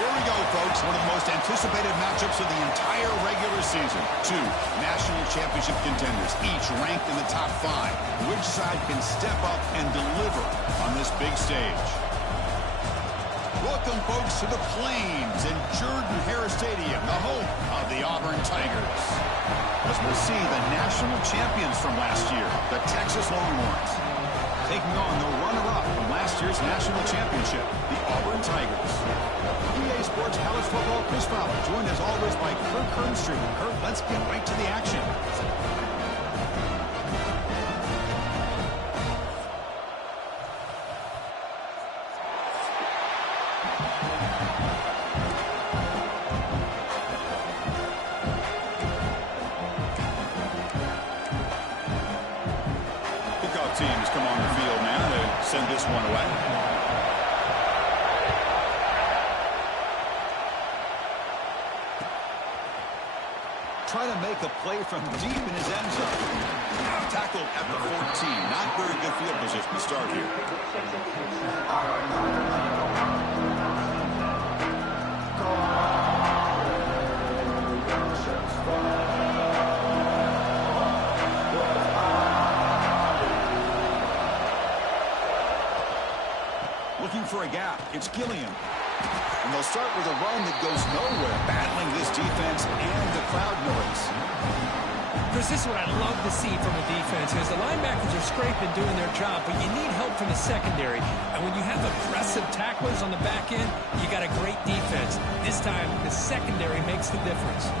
Here we go, folks. One of the most anticipated matchups of the entire regular season. Two national championship contenders, each ranked in the top 5. Which side can step up and deliver on this big stage? Welcome, folks, to the Plains in Jordan-Hare Stadium, the home of the Auburn Tigers. As we'll see the national champions from last year, the Texas Longhorns, taking on the runner-up from last year's national championship, the Auburn Tigers. EA Sports College Football Chris Fowler, joined as always by Kirk Hermstreet. Kirk, let's get right to the action. Kickoff teams come on the field now to send this one away. Trying to make a play from deep in his end zone. Tackled at the 14. Not very good field position to start here. Looking for a gap. It's Gilliam. And they'll start with a run that goes nowhere, battling this defense and the crowd noise. Chris, this is what I love to see from a defense is the linebackers are scraping doing their job, but you need help from the secondary. And when you have aggressive tacklers on the back end, you got a great defense. This time, the secondary makes the difference.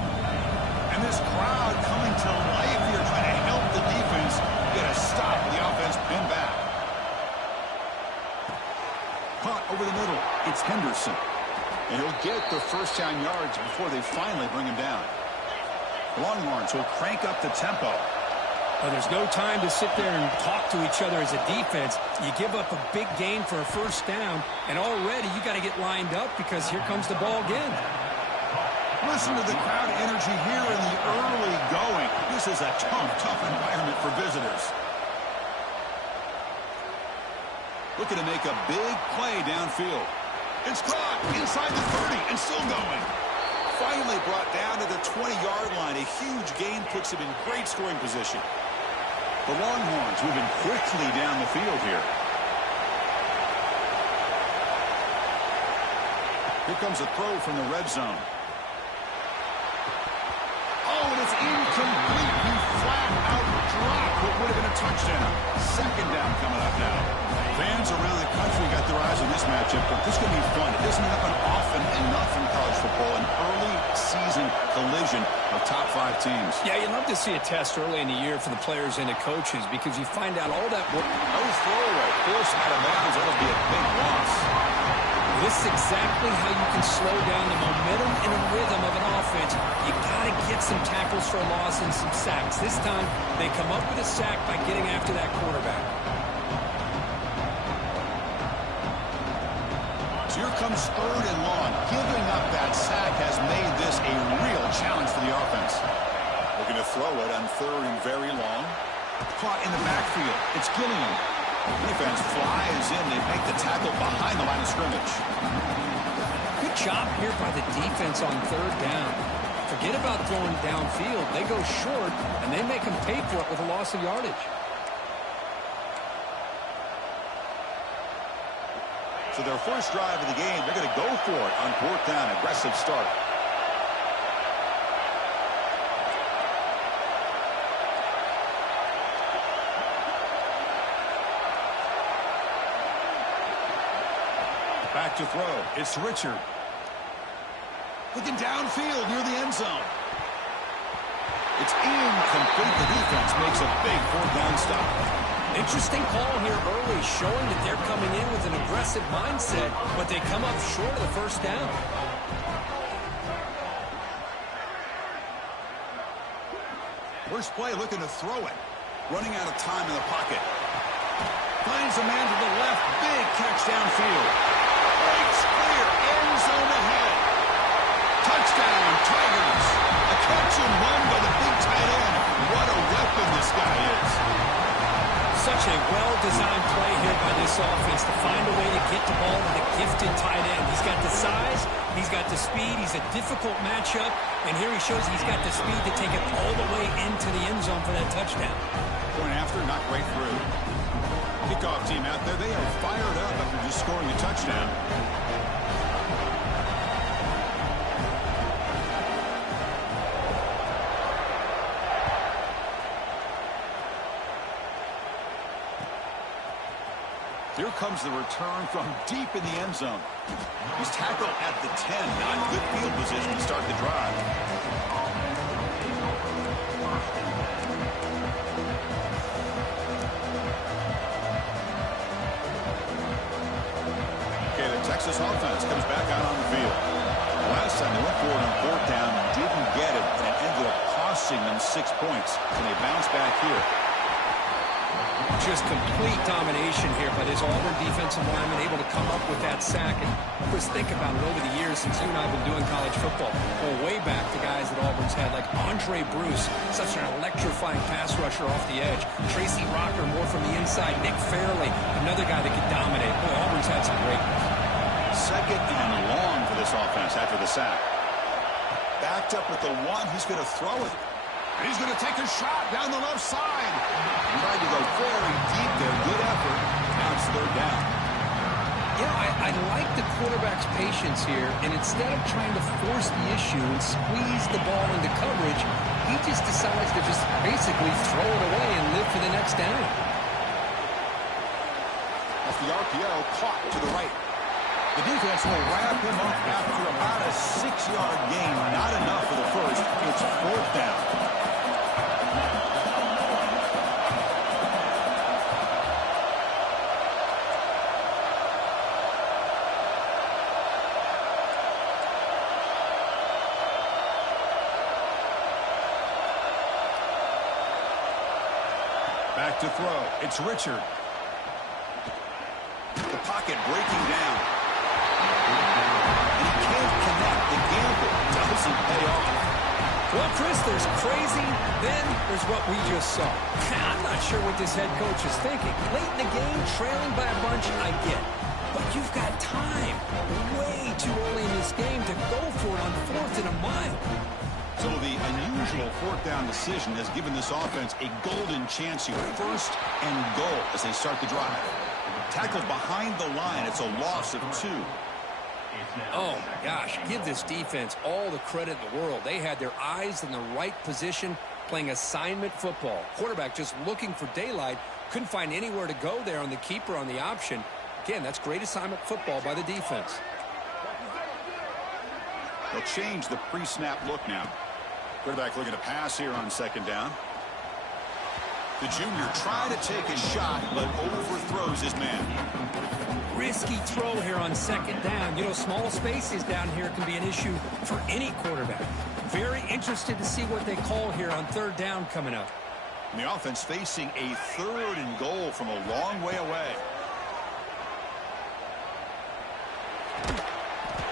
And this crowd coming to life here, trying to help the defense get a stop. The offense pinned back. Caught over the middle. It's Henderson. And he'll get the first down yards before they finally bring him down. The Longhorns will crank up the tempo. Well, there's no time to sit there and talk to each other as a defense. You give up a big gain for a first down, and already you got to get lined up because here comes the ball again. Listen to the crowd energy here in the early going. This is a tough environment for visitors. Looking to make a big play downfield. It's caught inside the 30 and still going. Finally brought down to the 20-yard line. A huge gain puts him in great scoring position. The Longhorns moving quickly down the field here. Here comes a throw from the red zone. Oh, and it's incomplete. He flat out dropped what would have been a touchdown. Second down coming up now. Fans around the country got their eyes on this matchup, but this is going to be fun. It doesn't happen often enough in college football, an early season collision of top 5 teams. Yeah, you love to see a test early in the year for the players and the coaches because you find out all that work. No throwaway. Forced out of bounds. That'll be a big loss. This is exactly how you can slow down the momentum and the rhythm of an offense. You got to get some tackles for a loss and some sacks. This time, they come up with a sack by getting after that quarterback. So here comes 3rd and long. Giving up that sack has made this a real challenge for the offense. Looking to throw it on 3rd and very long. Caught in the backfield. It's Gilliam. Defense flies in. They make the tackle behind the line of scrimmage. Good job here by the defense on 3rd down. Forget about throwing downfield. They go short, and they make them pay for it with a loss of yardage. So their first drive of the game, they're going to go for it on 4th down. Aggressive start. Back to throw. It's Richard. Looking downfield near the end zone. It's incomplete. The defense makes a big 4th down stop. Interesting call here early, showing that they're coming in with an aggressive mindset, but they come up short of the first down. First play looking to throw it. Running out of time in the pocket. Finds a man to the left. Big catch downfield. Breaks clear. End zone ahead. Touchdown, Tigers. A catch and run by the big tight end. What a weapon this guy is. Such a well-designed play here by this offense to find a way to get the ball to the gifted tight end. He's got the size, he's got got the speed. He's a difficult matchup. And here he shows he's got the speed to take it all the way into the end zone for that touchdown. Point after, not quite through. Kickoff team out there, they are fired up after just scoring a touchdown. Here comes the return from deep in the end zone. He's tackled at the 10. Not good field position to start the drive. Okay, the Texas offense comes back out on the field. Last time they went for it on fourth down, didn't get it, and it ended up costing them 6 points. Can they bounce back here? Just complete domination here by this Auburn defensive lineman, able to come up with that sack. And Chris, think about it over the years since you and I have been doing college football. Well, way back to guys that Auburn's had, like Andre Bruce, such an electrifying pass rusher off the edge. Tracy Rocker, more from the inside. Nick Fairley, another guy that could dominate. Boy, Auburn's had some great ones. Second and long for this offense after the sack. Backed up with the one, he's going to throw it. And he's going to take a shot down the left side. Tried to go very deep there. Good effort. Now it's third down. Yeah, I like the quarterback's patience here. And instead of trying to force the issue and squeeze the ball into coverage, he just decides to just basically throw it away and live for the next down. Off the RPO, caught to the right. The defense will wrap him up after about a 6-yard gain. Not enough for the first. It's fourth down. Back to throw. It's Richard. The pocket breaking down. And he can't connect. The gamble doesn't pay off. Well, Chris, there's crazy, then there's what we just saw. I'm not sure what this head coach is thinking. Late in the game, trailing by a bunch, I get. But you've got time. Way too early in this game to go for it on fourth and a mile. So the unusual fourth down decision has given this offense a golden chance here. First and goal as they start the drive. Tackled behind the line. It's a loss of 2. Oh, my gosh. Give this defense all the credit in the world. They had their eyes in the right position, playing assignment football. Quarterback just looking for daylight. Couldn't find anywhere to go there on the keeper on the option. Again, that's great assignment football by the defense. They'll change the pre-snap look now. Quarterback looking to pass here on second down. The junior trying to take a shot, but overthrows his man. Risky throw here on second down. You know, small spaces down here can be an issue for any quarterback. Very interested to see what they call here on third down coming up. And the offense facing a third and goal from a long way away.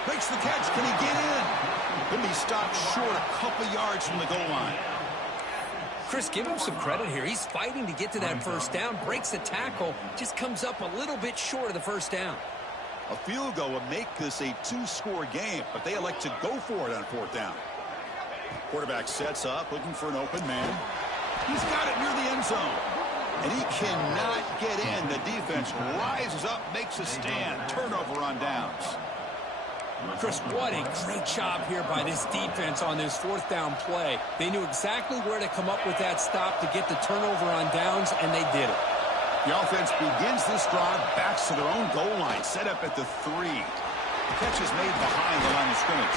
Makes the catch. Can he get in? Could be stopped short a couple yards from the goal line. Chris, give him some credit here. He's fighting to get to that first down, breaks the tackle, just comes up a little bit short of the first down. A field goal would make this a 2-score game, but they elect to go for it on fourth down. Quarterback sets up, looking for an open man. He's got it near the end zone. And he cannot get in. The defense rises up, makes a stand. Turnover on downs. Chris, what a great job here by this defense on this fourth down play. They knew exactly where to come up with that stop to get the turnover on downs, and they did it. The offense begins this drive, backs to their own goal line, set up at the 3. The catch is made behind the line of scrimmage.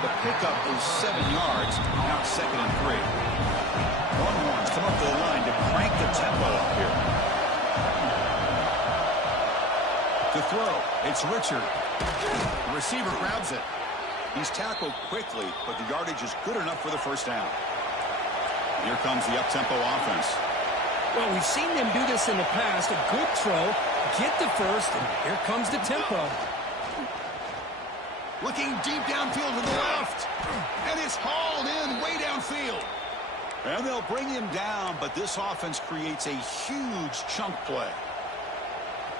The pickup is 7 yards, now it's second and 3. Longhorns come up to the line to crank the tempo up here. To throw, it's Richard. The receiver grabs it. He's tackled quickly, but the yardage is good enough for the first down. Here comes the up-tempo offense. Well, we've seen them do this in the past. A good throw, get the first, and here comes the tempo. Looking deep downfield to the left. And it's hauled in way downfield. And they'll bring him down, but this offense creates a huge chunk play.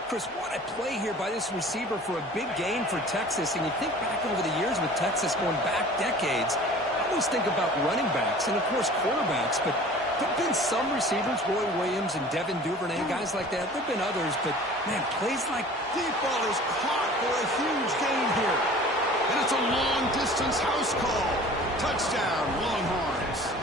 Chris, what a play here by this receiver for a big gain for Texas. And you think back over the years with Texas going back decades, I always think about running backs and, of course, quarterbacks. But there have been some receivers, Roy Williams and Devin Duvernay, guys like that. There have been others, but, man, plays like... Deep ball is caught for a huge gain here. And it's a long-distance house call. Touchdown, Longhorns.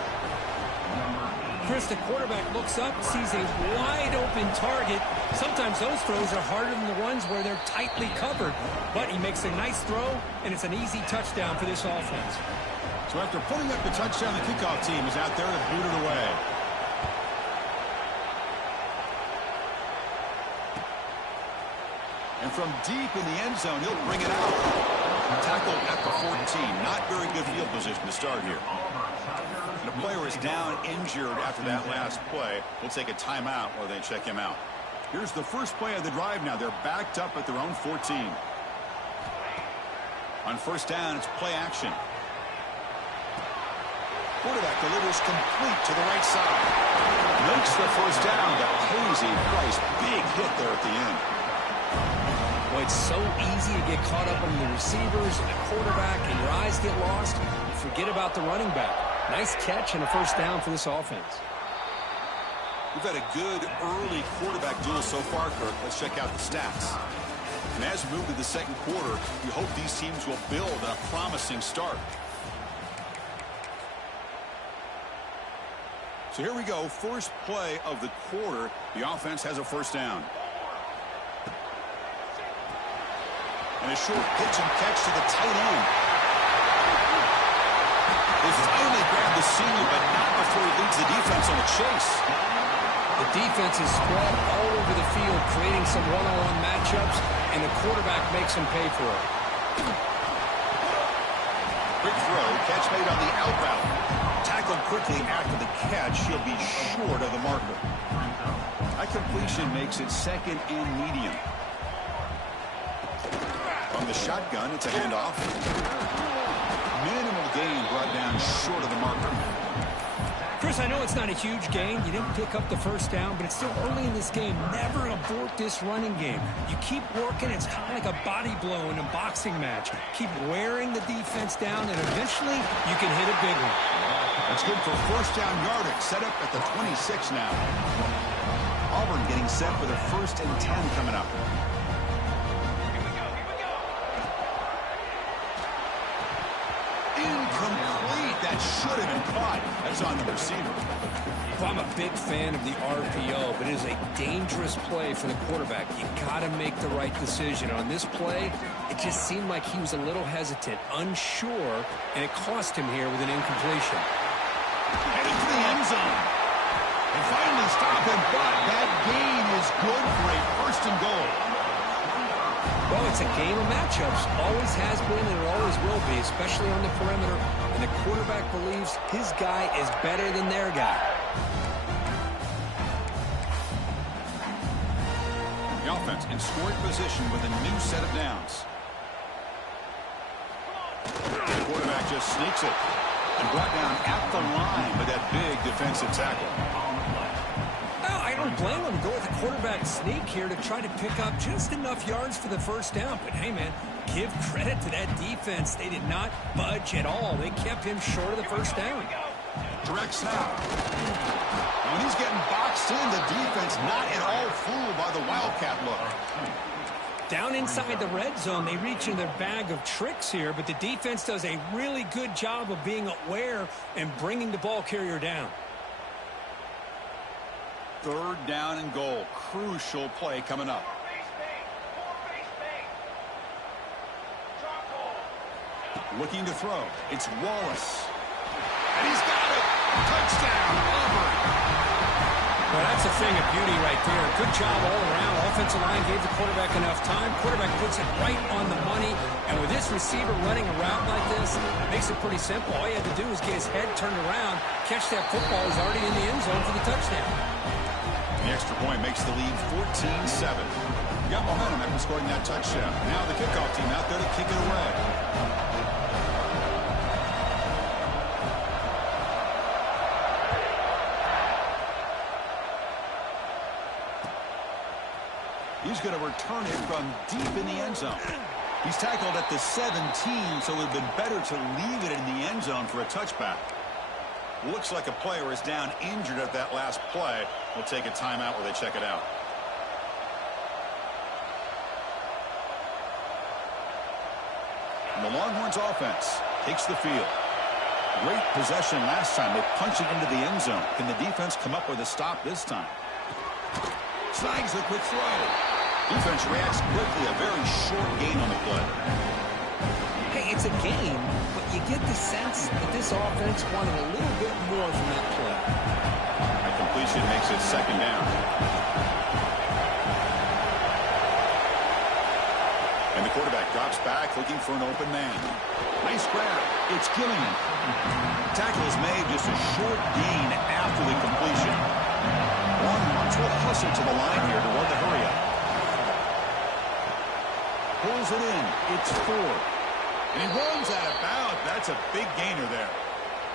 Chris, the quarterback looks up, sees a wide-open target. Sometimes those throws are harder than the ones where they're tightly covered. But he makes a nice throw, and it's an easy touchdown for this offense. So after putting up the touchdown, the kickoff team is out there to boot it away. And from deep in the end zone, he'll bring it out. Tackle at the 14. Not very good field position to start here. And the player is down injured after that last play. We'll take a timeout while they check him out. Here's the first play of the drive now. They're backed up at their own 14. On first down, it's play action. Quarterback delivers complete to the right side. Makes the first down, but pays a price. Big hit there at the end. Well, it's so easy to get caught up on the receivers and the quarterback, and your eyes get lost. You forget about the running back. Nice catch and a first down for this offense. We've had a good early quarterback duel so far, Kirk. Let's check out the stats. And as we move to the second quarter, we hope these teams will build a promising start. So here we go. First play of the quarter. The offense has a first down. And a short pitch and catch to the tight end. They finally grab the senior, but not before he leads the defense on a chase. The defense is spread all over the field, creating some one-on-one matchups, and the quarterback makes them pay for it. Quick throw, catch made on the out route. Tackled quickly after the catch. He'll be short of the marker. That completion makes it second and medium. From the shotgun, it's a handoff. Minimal gain brought down short of the marker. Chris, I know it's not a huge gain. You didn't pick up the first down, but it's still early in this game. Never abort this running game. You keep working. It's kind of like a body blow in a boxing match. Keep wearing the defense down, and eventually you can hit a big one. That's good for first down yardage. Set up at the 26 now. Auburn getting set for their 1st and 10 coming up. Incomplete. That should have been caught. That's on the receiver. Well, I'm a big fan of the RPO, but it is a dangerous play for the quarterback. You got to make the right decision. On this play, it just seemed like he was a little hesitant, unsure, and it cost him here with an incompletion. Headed to the end zone. And finally stop him, but that gain is good for a 1st and goal. Well, it's a game of matchups. Always has been and it always will be, especially on the perimeter. And the quarterback believes his guy is better than their guy. The offense in scoring position with a new set of downs. The quarterback just sneaks it and brought down at the line with that big defensive tackle. I don't blame him. Go with the quarterback sneak here to try to pick up just enough yards for the first down. But, hey, man, give credit to that defense. They did not budge at all. They kept him short of the first down. Direct snap. And when he's getting boxed in, the defense not at all fooled by the Wildcat look. Down inside the red zone, they reach in their bag of tricks here, but the defense does a really good job of being aware and bringing the ball carrier down. 3rd down and goal. Crucial play coming up. Looking to throw. It's Wallace. And he's got it. Touchdown, Auburn. Well, that's a thing of beauty right there. Good job all around. Offensive line gave the quarterback enough time. Quarterback puts it right on the money. And with this receiver running a route like this, it makes it pretty simple. All you had to do is get his head turned around, catch that football. He's already in the end zone for the touchdown. The extra point makes the lead 14-7. Got momentum after scoring that touchdown. Now the kickoff team out there to kick it away. The He's going to return it from deep in the end zone. He's tackled at the 17, so it would have been better to leave it in the end zone for a touchback. Looks like a player is down injured at that last play. We'll take a timeout while they check it out. And the Longhorns offense takes the field. Great possession last time. They punched it into the end zone. Can the defense come up with a stop this time? Snags the quick throw. Defense reacts quickly. A very short gain on the play. Hey, it's a game, but you get the sense that this offense wanted a little bit more from that play. That completion makes it second down. And the quarterback drops back looking for an open man. Nice grab. It's Gillian. Tackle is made, just a short gain after the completion. Longhorns will hustle to the line here to run the hurry up. Pulls it in. It's 4. And he runs out of bounds. That's a big gainer there.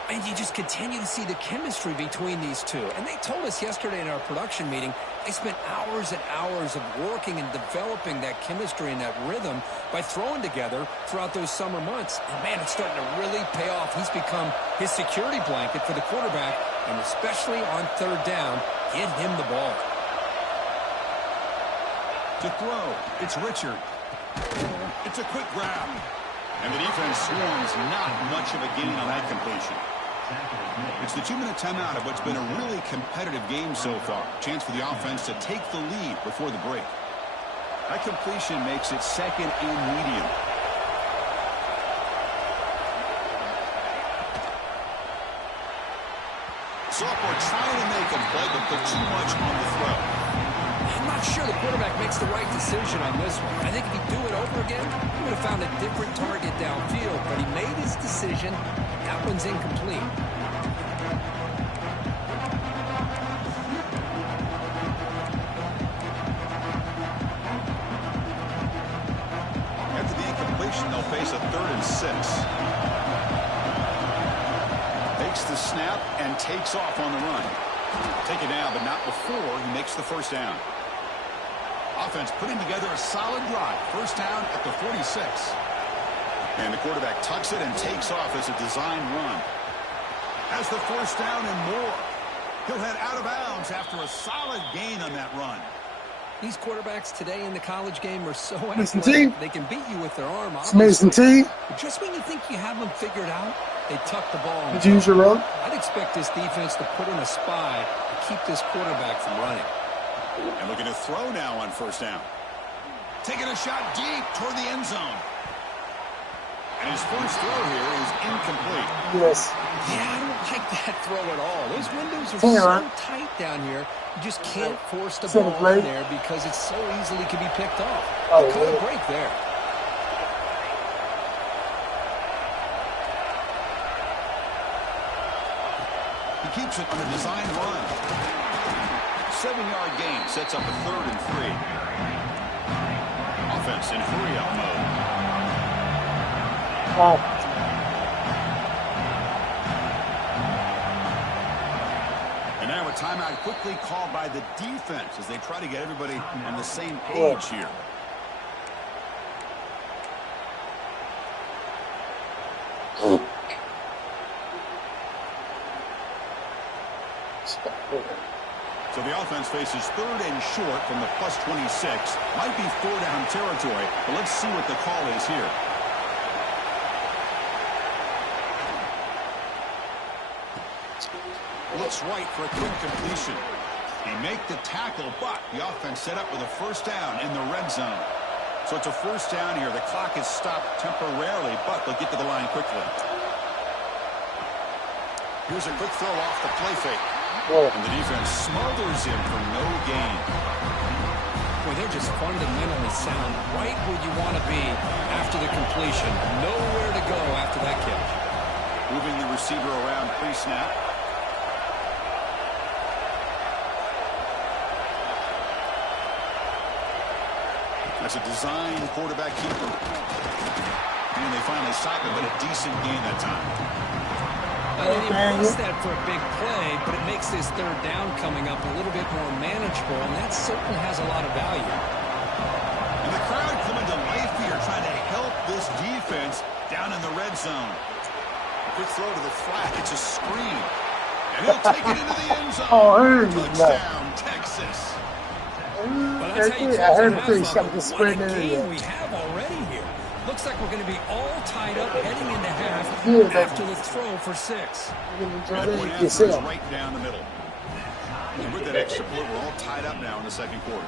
And you just continue to see the chemistry between these two. And they told us yesterday in our production meeting, they spent hours and hours of working and developing that chemistry and that rhythm by throwing together throughout those summer months. And, man, it's starting to really pay off. He's become his security blanket for the quarterback, and especially on third down, give him the ball. To throw, it's Richard. It's a quick grab. And the defense swarms not much of a gain on that completion. It's the 2-minute timeout of what's been a really competitive game so far. Chance for the offense to take the lead before the break. That completion makes it second and medium. Sophomore trying to make a play, but put too much on the throw. I'm not sure the quarterback makes the right decision on this one. I think if he'd do it over again, he would have found a different target downfield, but he made his decision. That one's incomplete. After the incompletion, they'll face a 3rd and 6. Takes the snap and takes off on the run. Take it down, but not before he makes the first down. Offense putting together a solid drive. First down at the 46. And the quarterback tucks it and takes off as a design run. Has the first down and more. He'll head out of bounds after a solid gain on that run. These quarterbacks today in the college game are so Mason athletic. T. They can beat you with their arm. It's Mason T. But just when you think you have them figured out, they tuck the ball. Did you use your rug? I'd expect this defense to put in a spy to keep this quarterback from running. And looking to throw now on first down. Taking a shot deep toward the end zone. And his first throw here is incomplete. Yes. Yeah, I don't like that throw at all. Those windows are so tight down here. You just can't force the ball in there because it so easily can be picked off. Oh, Cut a break there. He keeps it on a design run. 7-yard gain sets up a 3rd and 3. Offense in hurry-up mode. Oh. And now a timeout quickly called by the defense as they try to get everybody on the same page here. So the offense faces 3rd and short from the +26. Might be 4-down territory, but let's see what the call is here. Looks right for a quick completion. He make the tackle, but the offense set up with a first down in the red zone. So it's a first down here. The clock is stopped temporarily, but they'll get to the line quickly. Here's a quick throw off the play fake. And the defense smothers him for no gain. Boy, they're just fundamentally sound right where you want to be after the completion. Nowhere to go after that catch. Moving the receiver around pre-snap. That's a design quarterback keeper. And they finally stop it, but a decent gain that time. They didn't press that for a big play, but it makes this third down coming up a little bit more manageable, and that certainly has a lot of value. defense down in the red zone. Quick throw to the flat. It's a screen. And he'll take it into the end zone. Touchdown, Texas. Well, that's how you close the half up. What a game we have already here. Looks like we're going to be all tied up heading into half after the throw for 6. Right down the middle. And with that extra point, we're all tied up now in the second quarter.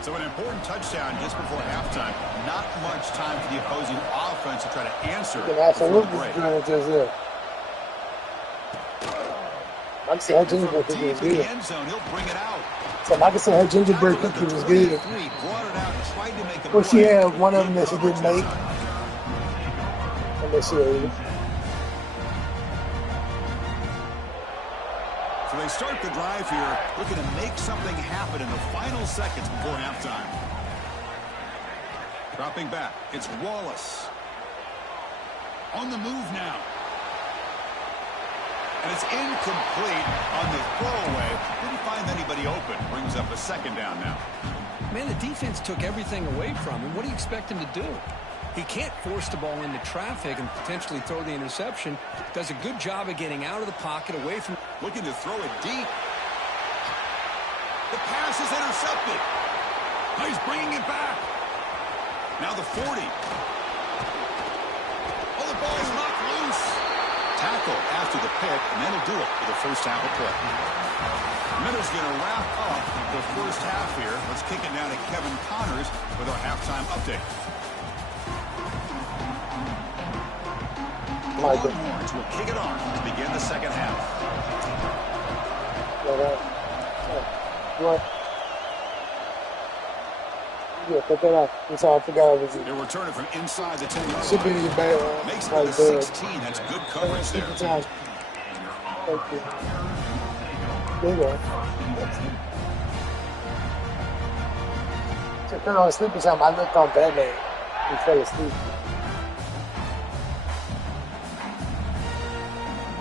So an important touchdown just before halftime. Not much time for the opposing offense to try to answer before the break. I can see her gingerbread cookie was good. He'll bring it out. So I can see her gingerbread cookie was good. Well, she had one of them that she didn't make. And then she ate it. So they start the drive here, looking to make something happen in the final seconds before halftime. Dropping back, it's Wallace. On the move now. And it's incomplete on the throwaway. Didn't find anybody open. Brings up a second down now. Man, the defense took everything away from him. What do you expect him to do? He can't force the ball into traffic and potentially throw the interception. Does a good job of getting out of the pocket, away from... Looking to throw it deep. The pass is intercepted. Oh, he's bringing it back. Now the 40. Oh, the ball's knocked loose. Tackle after the pick, and that'll do it for the first half of play. Minutes going to wrap up the first half here. Let's kick it down to Kevin Connors with our halftime update. Longhorns will kick it off to begin the second half. What? Yeah, cut that off. That's all I forgot was it. They're returning from inside the 10-yard line. Should be in your back. Makes it to 16. That's good coverage there. Thank you. There you go. So turn on sleeping time. I looked on Batman. He fell asleep.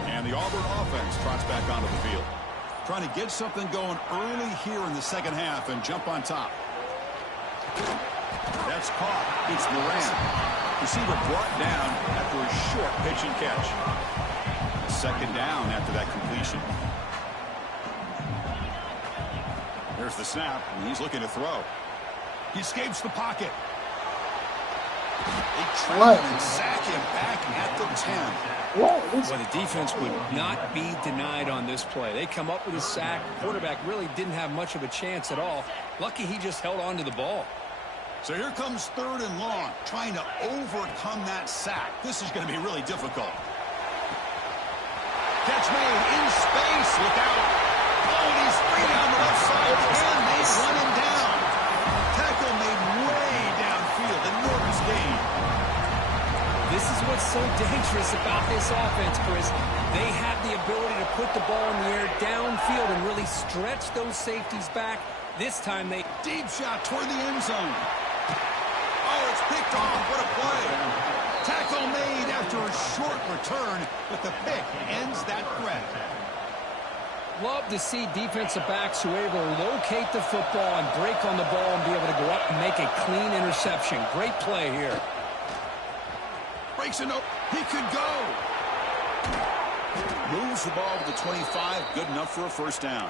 And the Auburn offense trots back onto the field. Trying to get something going early here in the second half and jump on top. That's caught. It's Moran. Receiver brought down after a short pitch and catch. A second down after that completion. There's the snap, and he's looking to throw. He escapes the pocket. They trap him and sack him back at the 10. Well, the defense would not be denied on this play. They come up with a sack. Quarterback really didn't have much of a chance at all. Lucky he just held on to the ball. So here comes 3rd and long, trying to overcome that sack. This is going to be really difficult. Catch made in space. Look out. Oh, and he's free down the left side. And they run him down. Tackle made way downfield. Enormous gain. This is what's so dangerous about this offense, Chris. They have the ability to put the ball in the air downfield and really stretch those safeties back. This time they... Deep shot toward the end zone. Oh, it's picked off. What a play. Tackle made after a short return, but the pick ends that threat. Love to see defensive backs who are able to locate the football and break on the ball and be able to go up and make a clean interception. Great play here. Breaks a note. He could go. Moves the ball to the 25. Good enough for a first down.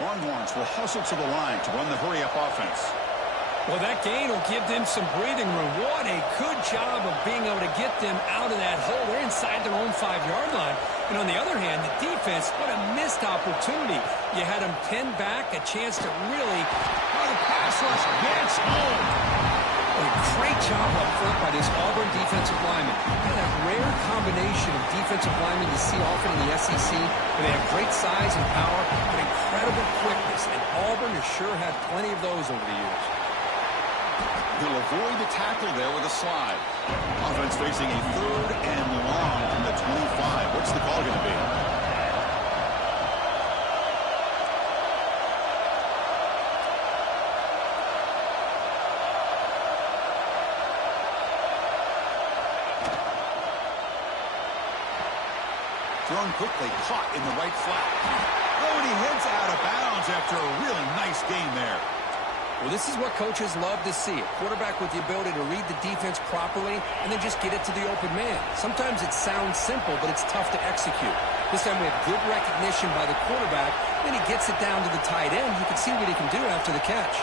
Longhorns will hustle to the line to run the hurry-up offense. Well, that gain will give them some breathing room. What a good job of being able to get them out of that hole. They're inside their own 5-yard line. And on the other hand, the defense, what a missed opportunity. You had them pinned back, a chance to really... Oh, the pass rush gets home. A great job up front by this Auburn defensive lineman. Kind of that rare combination of defensive linemen you see often in the SEC, where they have great size and power, but incredible quickness. And Auburn has sure had plenty of those over the years. He'll avoid the tackle there with a slide. Offense facing a 3rd and long from the 25. What's the call going to be? Thrown quickly, caught in the right flat. Oh, and he heads out of bounds after a really nice game there. Well, this is what coaches love to see. A quarterback with the ability to read the defense properly and then just get it to the open man. Sometimes it sounds simple, but it's tough to execute. This time we have good recognition by the quarterback. Then he gets it down to the tight end. You can see what he can do after the catch.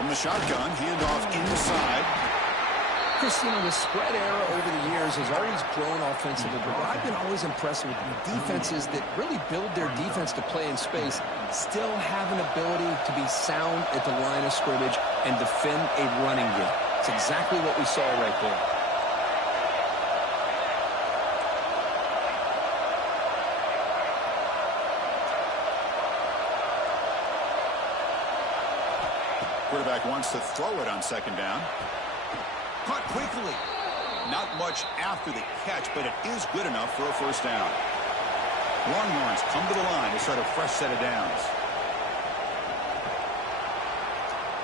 From the shotgun, handoff inside. Chris, you know, the spread era over the years has always grown offensively, but what I've been always impressed with defenses that really build their defense to play in space still have an ability to be sound at the line of scrimmage and defend a running game. It's exactly what we saw right there. Quarterback wants to throw it on second down. Caught quickly. Not much after the catch, but it is good enough for a first down. Longhorns come to the line to start a fresh set of downs.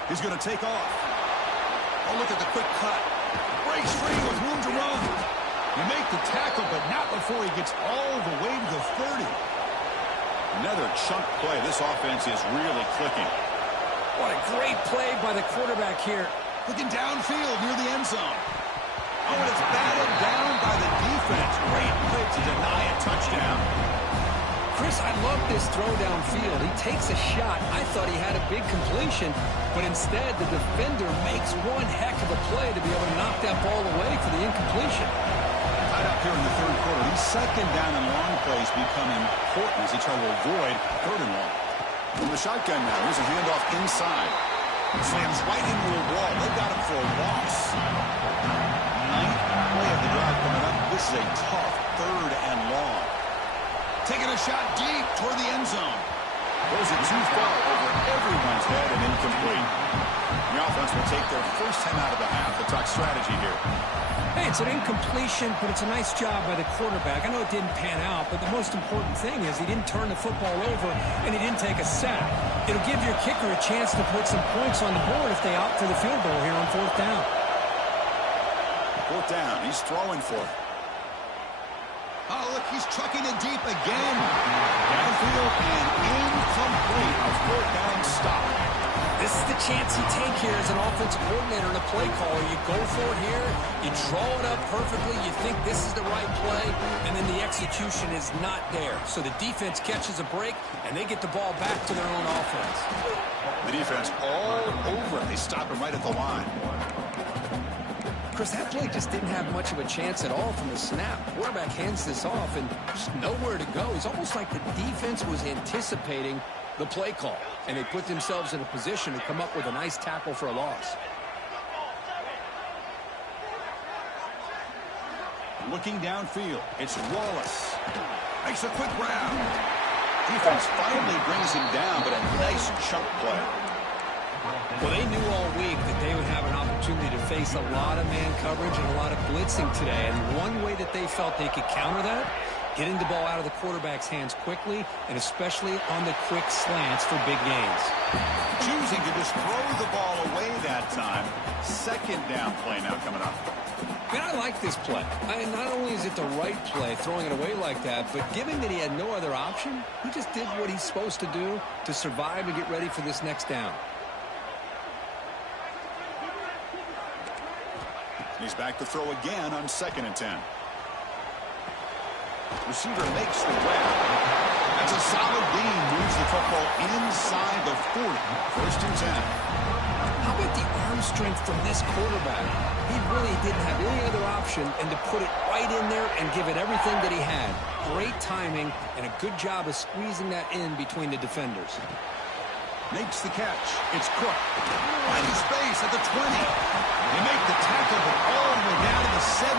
He's going to take off. Oh, look at the quick cut. Breaks free with room to run. You make the tackle, but not before he gets all the way to the 30. Another chunk play. This offense is really clicking. What a great play by the quarterback here. Looking downfield near the end zone. Oh, and it's batted down by the defense. Great play to deny a touchdown. Chris, I love this throw downfield. He takes a shot. I thought he had a big completion, but instead the defender makes one heck of a play to be able to knock that ball away for the incompletion. Tied up here in the third quarter. These second down and long plays become important as they try to avoid third and long. From the shotgun now, here's a handoff inside. Slams right into a wall. They got him for a loss. Ninth play of the drive coming up. This is a tough third and long. Taking a shot deep toward the end zone. Throws it too far over everyone's head and incomplete. The offense will take their first time out of the half. We'll talk strategy here. Hey, it's an incompletion, but it's a nice job by the quarterback. I know it didn't pan out, but the most important thing is he didn't turn the football over and he didn't take a sack. It'll give your kicker a chance to put some points on the board if they opt for the field goal here on fourth down. Fourth down. He's throwing for it. Oh, look, he's trucking it deep again. Downfield and incomplete. A fourth down stop. This is the chance you take here as an offensive coordinator and a play caller. You go for it here, you draw it up perfectly, you think this is the right play, and then the execution is not there. So the defense catches a break, and they get the ball back to their own offense. The defense all over it. They stop him right at the line. Chris, that play just didn't have much of a chance at all from the snap. Quarterback hands this off, and just nowhere to go. It's almost like the defense was anticipating the play call, and they put themselves in a position to come up with a nice tackle for a loss. Looking downfield, it's Wallace. Makes a quick grab. Defense finally brings him down, but a nice chunk play. Well, they knew all week that they would have an opportunity to face a lot of man coverage and a lot of blitzing today, and one way that they felt they could counter that, getting the ball out of the quarterback's hands quickly, and especially on the quick slants for big gains. Choosing to just throw the ball away that time. Second down play now coming up. And I like this play. I mean, not only is it the right play, throwing it away like that, but given that he had no other option, he just did what he's supposed to do to survive and get ready for this next down. He's back to throw again on 2nd and 10. Receiver makes the grab. That's a solid gain. Moves the football inside the 40. 1st and 10. How about the arm strength from this quarterback? He really didn't have any other option and to put it right in there and give it everything that he had. Great timing and a good job of squeezing that in between the defenders. Makes the catch. It's Cook. Finding space at the 20. They make the tackle, but all the way down to the 17.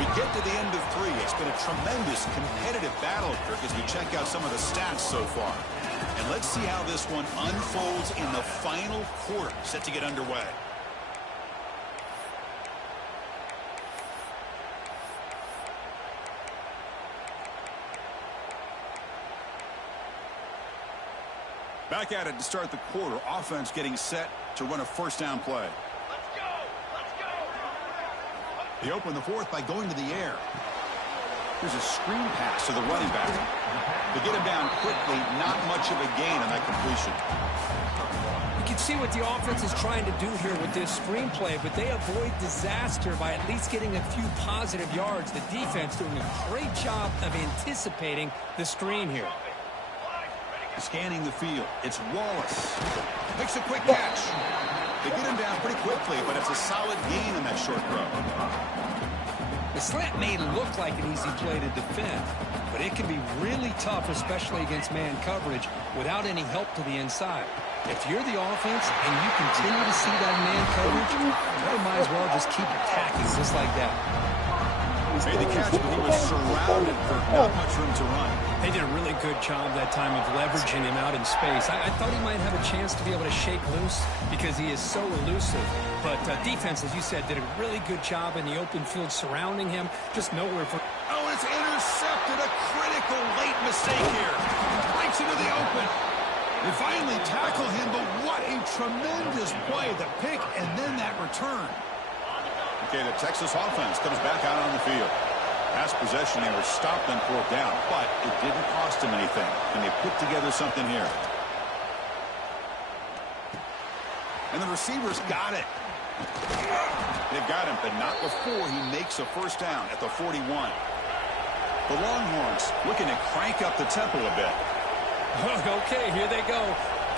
We get to the end of 3. It's been a tremendous competitive battle, Kirk, as we check out some of the stats so far. And let's see how this one unfolds in the final quarter, set to get underway. Back at it to start the quarter. Offense getting set to run a first down play. Let's go! Let's go! They open the fourth by going to the air. Here's a screen pass to the running back. To get him down quickly, not much of a gain on that completion. You can see what the offense is trying to do here with this screenplay, but they avoid disaster by at least getting a few positive yards. The defense doing a great job of anticipating the screen here. Scanning the field, it's Wallace. Makes a quick catch. They get him down pretty quickly, but it's a solid gain in that short throw. The slant may look like an easy play to defend, but it can be really tough, especially against man coverage, without any help to the inside. If you're the offense and you continue to see that man coverage, you might as well just keep attacking just like that. Made the catch, but he was surrounded for not much room to run. They did a really good job that time of leveraging him out in space. I thought he might have a chance to be able to shake loose because he is so elusive. But defense, as you said, did a really good job in the open field surrounding him. Just nowhere for... Oh, it's intercepted. A critical late mistake here. Breaks into the open. They finally tackle him, but what a tremendous play. The pick and then that return. Okay, the Texas offense comes back out on the field. Pass possession, they were stopped and pulled down, but it didn't cost them anything. And they put together something here. And the receivers got it. They've got him, but not before he makes a first down at the 41. The Longhorns looking to crank up the tempo a bit. Okay, here they go.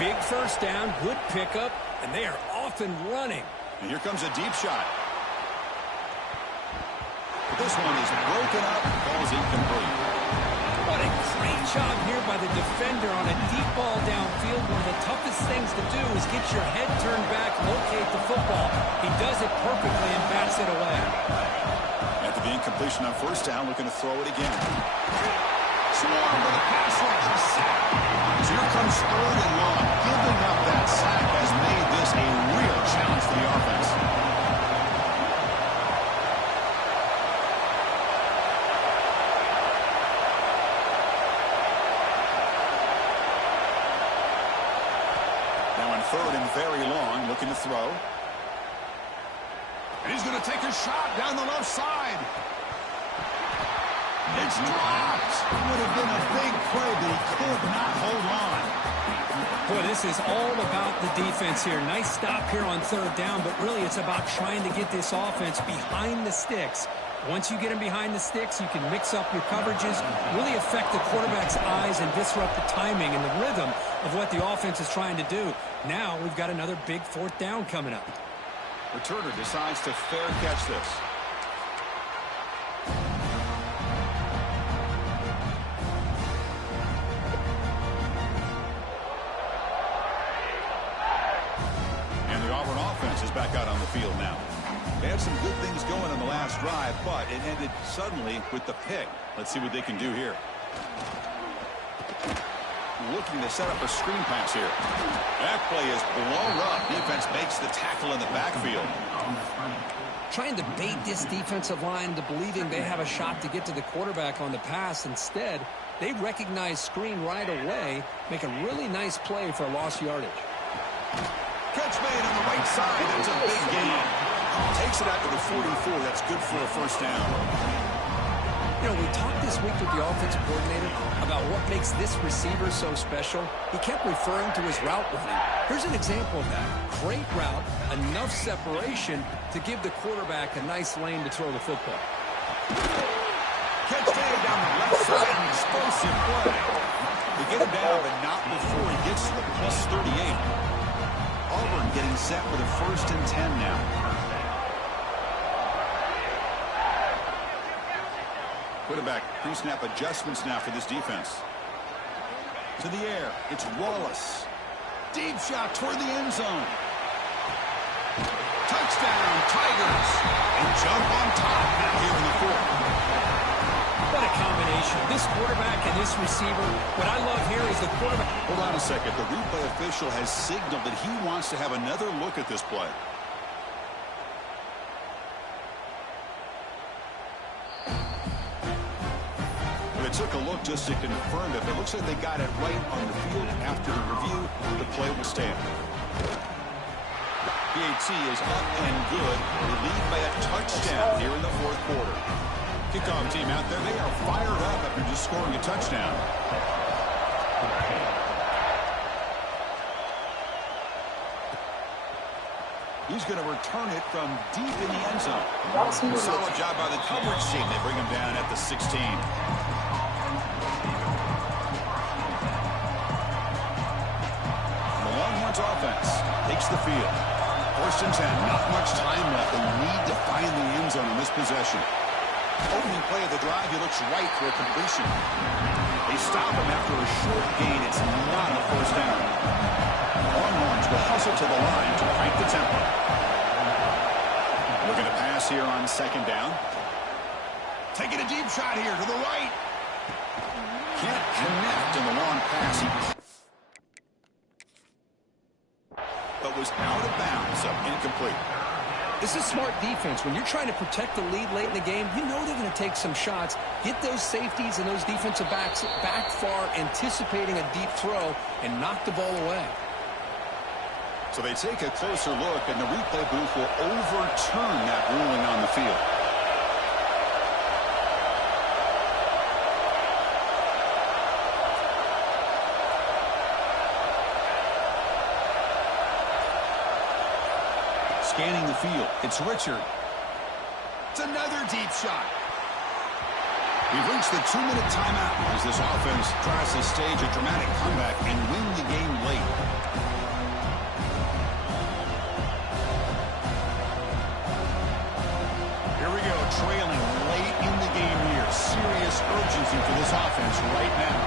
Big first down, good pickup, and they are off and running. And here comes a deep shot. This one is broken up, falls incomplete. What a great job here by the defender on a deep ball downfield. One of the toughest things to do is get your head turned back, locate the football. He does it perfectly and bats it away. After the incompletion on first down, looking to throw it again. Swarm with a pass rush, a sack. So here comes third and long. Giving up that sack has made this a real challenge for the offense. Third and very long, looking to throw. And he's going to take a shot down the left side. It's dropped. Would have been a big play, but he could not hold on. Boy, this is all about the defense here. Nice stop here on third down, but really it's about trying to get this offense behind the sticks. Once you get them behind the sticks, you can mix up your coverages, really affect the quarterback's eyes and disrupt the timing and the rhythm of what the offense is trying to do. Now we've got another big fourth down coming up. Returner decides to fair catch this. And the Auburn offense is back out on the field now. They had some good things going on the last drive, but it ended suddenly with the pick. Let's see what they can do here. Looking to set up a screen pass here. That play is blown up. Defense makes the tackle in the backfield. Trying to bait this defensive line to believing they have a shot to get to the quarterback on the pass. Instead, they recognize screen right away, make a really nice play for lost yardage. Catch made on the right side. That's a big gain. Takes it out to the 44. That's good for a first down. You know, we talked this week with the offensive coordinator about what makes this receiver so special. He kept referring to his route running. Here's an example of that. Great route, enough separation to give the quarterback a nice lane to throw the football. Catch made down the left side. An explosive play. They get him down, but not before he gets to the plus 38. Auburn getting set with a 1st and 10 now. Quarterback pre-snap adjustments now for this defense. To the air, it's Wallace. Deep shot toward the end zone. Touchdown, Tigers. And jump on top now here in the fourth. What a combination. This quarterback and this receiver. What I love here is the quarterback. Hold on a second. The replay official has signaled that he wants to have another look at this play. They took a look just to confirm it, but it looks like they got it right on the field. After the review, the play will stand. PAT is up and good. They lead by a touchdown here in the fourth quarter. Kickoff team out there, they are fired up after just scoring a touchdown. He's going to return it from deep in the end zone. Solid job by the coverage team. They bring him down at the 16. The Longhorns offense takes the field. First and 10, not much time left. They need to find the end zone in this possession. Opening play of the drive, he looks right for a completion. They stop him after a short gain. It's not a first down. Longhorns will hustle to the line to crank the tempo. Looking to pass here on second down. Taking a deep shot here to the right. Can't connect in the long pass. But was out of bounds, so incomplete. This is smart defense. When you're trying to protect the lead late in the game, you know they're going to take some shots, get those safeties and those defensive backs back far, anticipating a deep throw, and knock the ball away. So they take a closer look, and the replay booth will overturn that ruling on the field. Scanning the field, it's Richard. It's another deep shot. We've reached the 2-minute timeout as this offense tries to stage a dramatic comeback and win the game late. Here we go, trailing late in the game here. Serious urgency for this offense right now.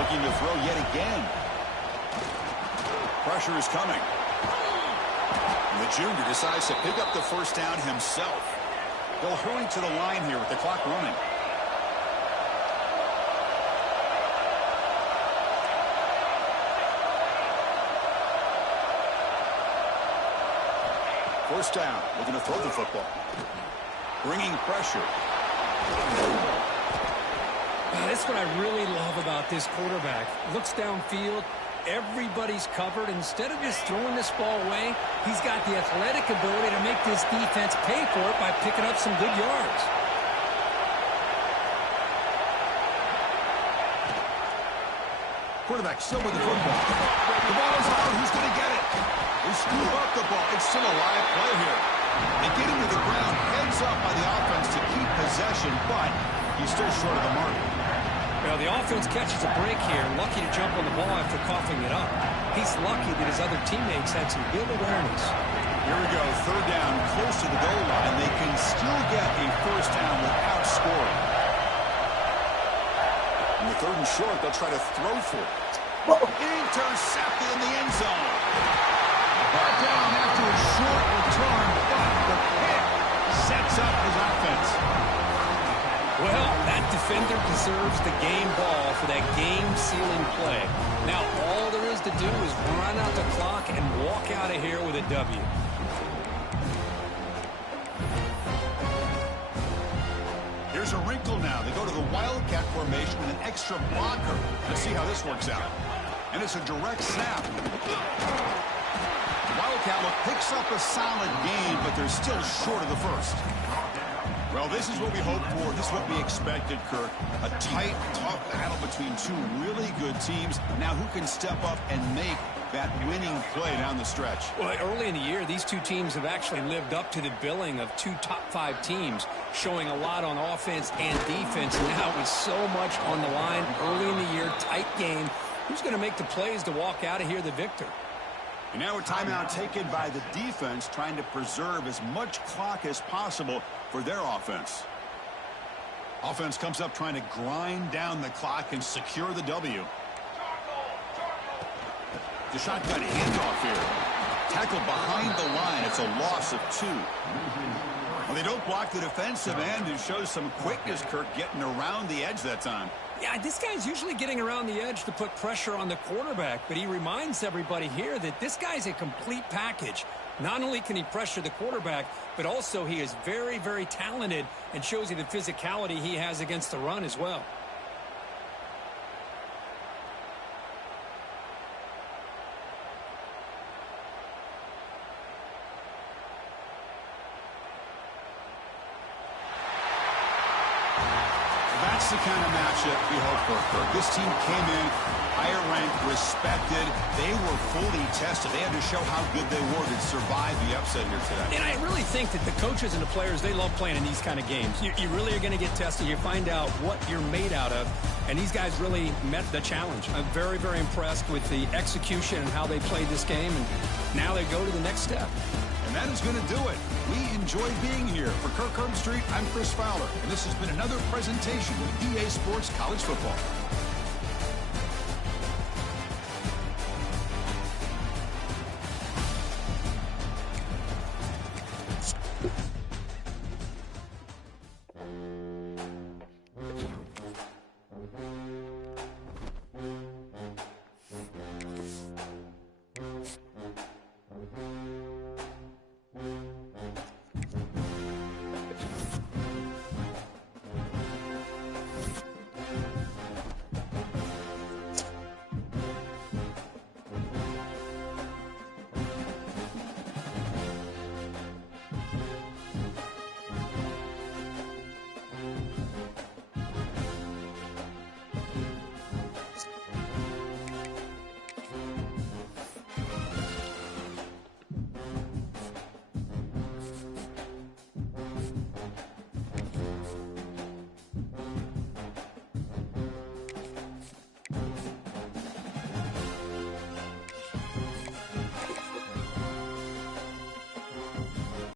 Looking to throw yet again. Pressure is coming. The junior decides to pick up the first down himself. They'll hurry to the line here with the clock running. First down, looking to throw the football. Bringing pressure. That's what I really love about this quarterback. Looks downfield. Everybody's covered. Instead of just throwing this ball away, he's got the athletic ability to make this defense pay for it by picking up some good yards. Quarterback still with the football. The ball is out. Who's going to get it? They scoop up the ball. It's still a live play here. They get him to the ground. Heads up by the offense to keep possession, but he's still short of the mark. Well, the offense catches a break here. Lucky to jump on the ball after coughing it up. He's lucky that his other teammates had some good awareness. Here we go. Third down, close to the goal line. They can still get a first down without scoring. In the third and short, they'll try to throw for it. Intercepted in the end zone. Brought down after a short return, but the pick sets up his offense. Well, that defender deserves the game ball for that game-sealing play. Now, all there is to do is run out the clock and walk out of here with a W. Here's a wrinkle now. They go to the Wildcat formation with an extra blocker. Let's see how this works out. And it's a direct snap. Wildcat picks up a solid gain, but they're still short of the first. Well, this is what we hoped for. This is what we expected, Kirk. A tight, tough battle between two really good teams. Now, who can step up and make that winning play down the stretch? Well, early in the year, these two teams have actually lived up to the billing of two top-5 teams, showing a lot on offense and defense. Now, with so much on the line early in the year, tight game, who's going to make the plays to walk out of here the victor? And now a timeout taken by the defense, trying to preserve as much clock as possible for their offense. Offense comes up trying to grind down the clock and secure the W. The shotgun handoff here. Tackled behind the line. It's a loss of 2. Well, they don't block the defensive end and shows some quickness, Kirk, getting around the edge that time. Yeah, this guy's usually getting around the edge to put pressure on the quarterback, but he reminds everybody here that this guy's a complete package. Not only can he pressure the quarterback, but also he is very, very talented and shows you the physicality he has against the run as well. the kind of matchup you hope for, Kirk. This team came in higher ranked, respected. They were fully tested. They had to show how good they were to survive the upset here today. And I really think that the coaches and the players, they love playing in these kind of games. You really are going to get tested. You find out what you're made out of. And these guys really met the challenge. I'm very, very impressed with the execution and how they played this game. And now they go to the next step. And that is going to do it. We enjoyed being here. For Kirk Herbstreit, I'm Chris Fowler. And this has been another presentation of EA Sports College Football.